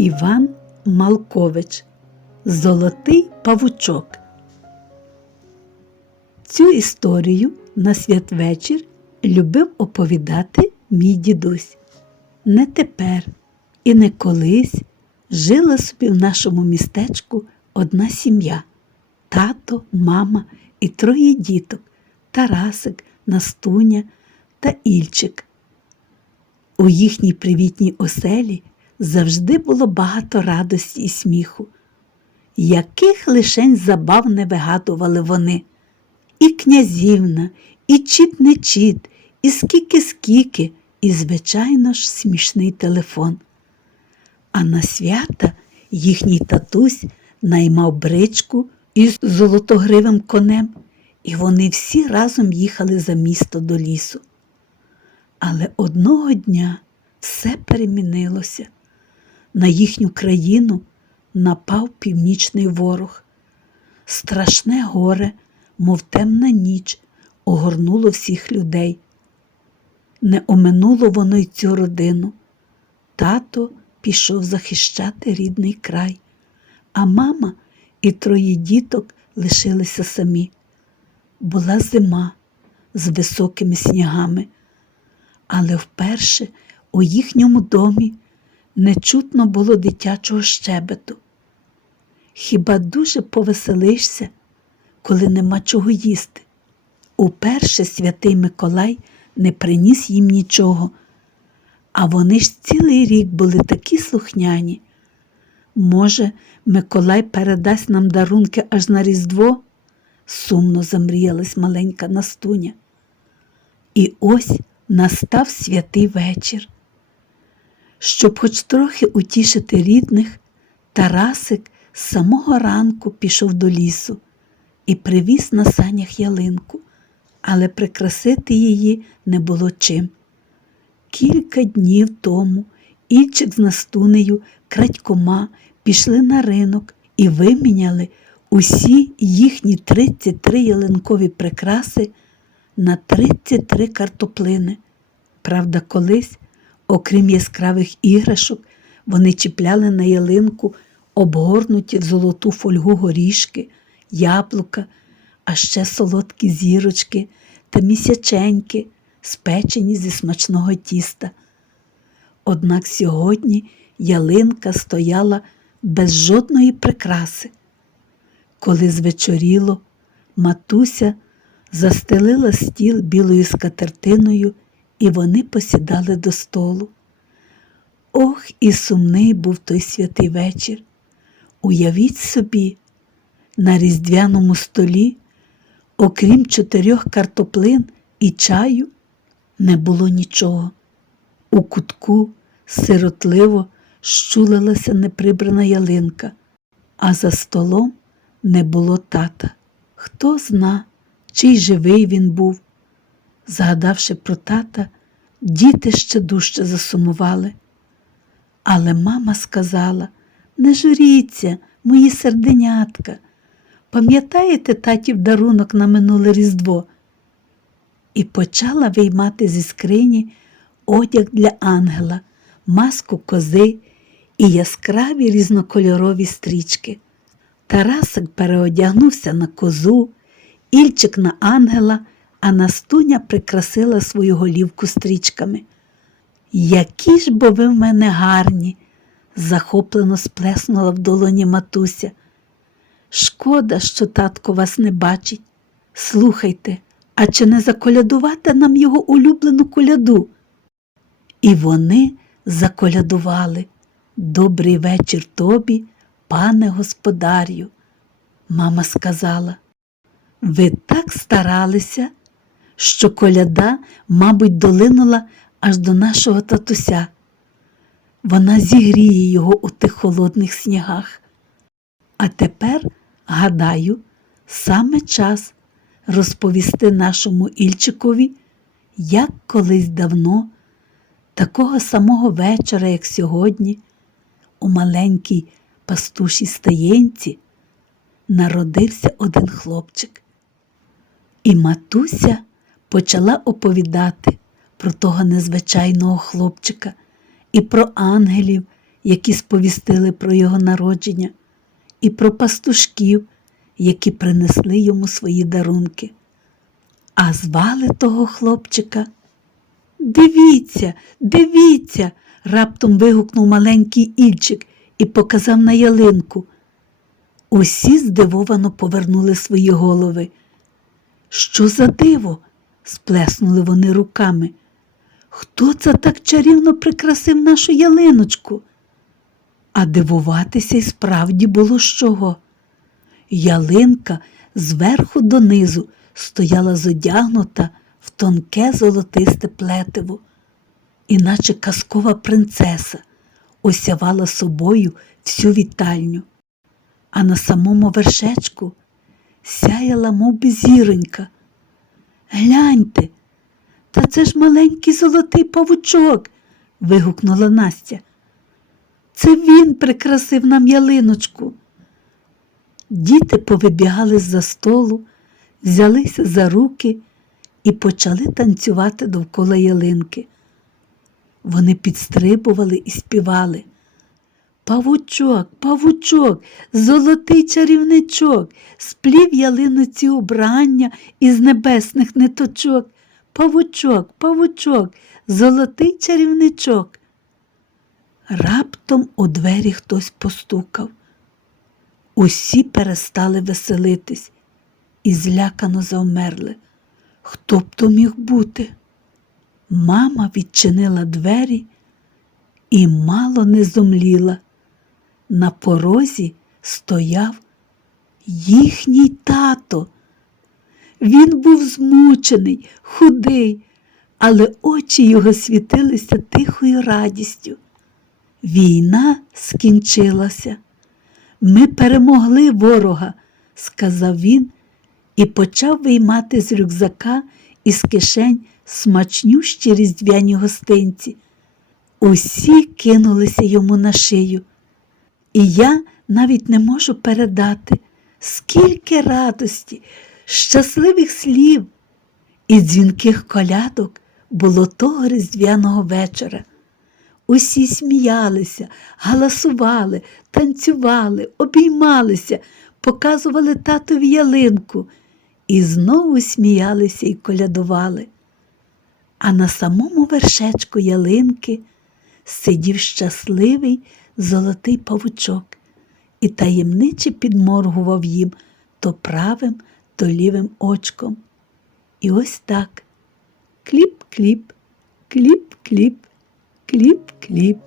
Іван Малкович Золотий павучок. Цю історію на святвечір любив оповідати мій дідусь. Не тепер і не колись жила собі в нашому містечку одна сім'я тато, мама і троє діток Тарасик, Настуня та Ільчик. У їхній привітній оселі завжди було багато радості і сміху. Яких лишень забав не вигадували вони. І князівна, і чіт не чіт, і скільки-скільки, і, звичайно ж, смішний телефон. А на свята їхній татусь наймав бричку із золотогривим конем, і вони всі разом їхали за місто до лісу. Але одного дня все перемінилося. На їхню країну напав північний ворог. Страшне горе, мов темна ніч, огорнуло всіх людей. Не оминуло воно й цю родину. Тато пішов захищати рідний край, а мама і троє діток лишилися самі. Була зима з високими снігами, але вперше у їхньому домі не чутно було дитячого щебету. Хіба дуже повеселишся, коли нема чого їсти? Уперше святий Миколай не приніс їм нічого, а вони ж цілий рік були такі слухняні. Може, Миколай передасть нам дарунки аж на Різдво? Сумно замріялась маленька Настуня. І ось настав святий вечір. Щоб хоч трохи утішити рідних, Тарасик з самого ранку пішов до лісу і привіз на санях ялинку, але прикрасити її не було чим. Кілька днів тому Ільчик з Настунею крадькома пішли на ринок і виміняли усі їхні 33 ялинкові прикраси на 33 картоплини. Правда, колись, окрім яскравих іграшок, вони чіпляли на ялинку обгорнуті в золоту фольгу горішки, яблука, а ще солодкі зірочки та місяченьки, спечені зі смачного тіста. Однак сьогодні ялинка стояла без жодної прикраси. Коли звечоріло, матуся застелила стіл білою скатертиною, і вони посідали до столу. Ох, і сумний був той святий вечір. Уявіть собі, на різдвяному столі, окрім чотирьох картоплин і чаю, не було нічого. У кутку сиротливо щулилася неприбрана ялинка, а за столом не було тата. Хто зна, чий живий він був. Згадавши про тата, діти ще дужче засумували. Але мама сказала не журіться, мої серденятка. Пам'ятаєте татів дарунок на минуле Різдво? І почала виймати зі скрині одяг для ангела, маску кози і яскраві різнокольорові стрічки. Тарасик переодягнувся на козу, Ільчик на ангела, а Настуня прикрасила свою голівку стрічками. Які ж бо ви в мене гарні, захоплено сплеснула в долоні матуся. Шкода, що татко вас не бачить. Слухайте, а чи не заколядувати нам його улюблену коляду? І вони заколядували. Добрий вечір тобі, пане господарю. Мама сказала, ви так старалися, що коляда, мабуть, долинула аж до нашого татуся. Вона зігріє його у тих холодних снігах. А тепер, гадаю, саме час розповісти нашому Ільчикові, як колись давно, такого самого вечора, як сьогодні, у маленькій пастушій стаєнці народився один хлопчик. І матуся почала оповідати про того незвичайного хлопчика і про ангелів, які сповістили про його народження, і про пастушків, які принесли йому свої дарунки. А звали того хлопчика. Дивіться, дивіться, раптом вигукнув маленький Ільчик і показав на ялинку. Усі здивовано повернули свої голови. Що за диво? Сплеснули вони руками. Хто це так чарівно прикрасив нашу ялиночку? А дивуватися й справді було з чого. Ялинка зверху донизу стояла зодягнута в тонке золотисте плетиво, іначе казкова принцеса осявала собою всю вітальню, а на самому вершечку сяяла, мов би, зіронька. Гляньте, та це ж маленький золотий павучок. вигукнула Настя. Це він прикрасив нам ялиночку. Діти повибігали з-за столу, взялися за руки і почали танцювати довкола ялинки. Вони підстрибували і співали. Павучок, павучок, золотий чарівничок, сплів ялиноці убрання із небесних ниточок. Павучок, павучок, золотий чарівничок. Раптом у двері хтось постукав. Усі перестали веселитись і злякано завмерли. Хто б то міг бути? Мама відчинила двері і мало не зомліла. На порозі стояв їхній тато. Він був змучений, худий, але очі його світилися тихою радістю. Війна скінчилася. Ми перемогли ворога, сказав він і почав виймати з рюкзака із кишень смачнющі різдвяні гостинці. Усі кинулися йому на шию. І я навіть не можу передати, скільки радості, щасливих слів і дзвінких колядок було того різдвяного вечора. Усі сміялися, галасували, танцювали, обіймалися, показували татові ялинку і знову сміялися і колядували. А на самому вершечку ялинки сидів щасливий золотий павучок і таємниче підморгував їм то правим, то лівим очком. І ось так кліп-кліп, кліп-кліп, кліп-кліп.